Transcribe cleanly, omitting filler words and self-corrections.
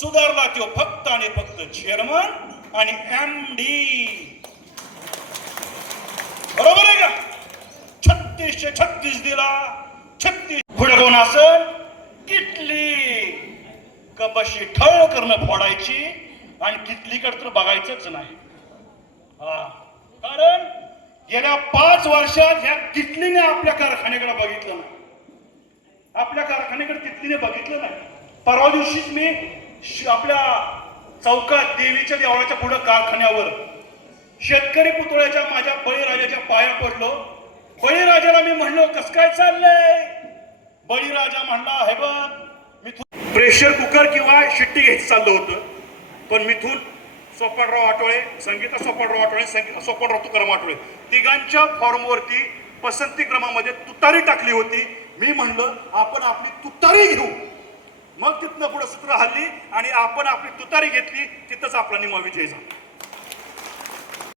सुधारला तो फक्त आणि फक्त चेअरमन आणि MD. बरोबर आहे का? 3636 दिला. 36 पुढे कोण असेल? किटली कपाशी ठळ करणं फोडायची आणि किटलीकडे तर बघायचंच नाही. कारण गेल्या 5 वर्षात ह्या किटलीने आपल्या कारखान्याकडे बघितलं नाही. आपल्या कारखान्याकडे किटलीने बघितलं नाही. परवा दिवशीच मी आपल्या चौकात देवीच्या देवळाच्या पुढे कारखान्यावर शेतकरी पुतळ्याच्या माझ्या बळीराजाच्या पाया पडलो. बळीराजाला मी म्हणलो कस काय चाललंय? बळीराजा म्हणला हे बघ मी प्रेशर कुकर किंवा शिट्टी घ्यायचं चाललं होतं, पण मिथून सोपानराव आठवळे, संगीता सोपानराव आठवळे, संगीता सोपानराव तुकाराम आठवळे तिघांच्या फॉर्मवरती पसंती क्रमामध्ये तुतारी टाकली होती. मी म्हणलं आपण आपली तुतारी घेऊ. मग तिथनं पुढे सूत्र हल्ली आणि आपण आपली तुतारी घेतली. तिथंच आपला निमा विजय झाला.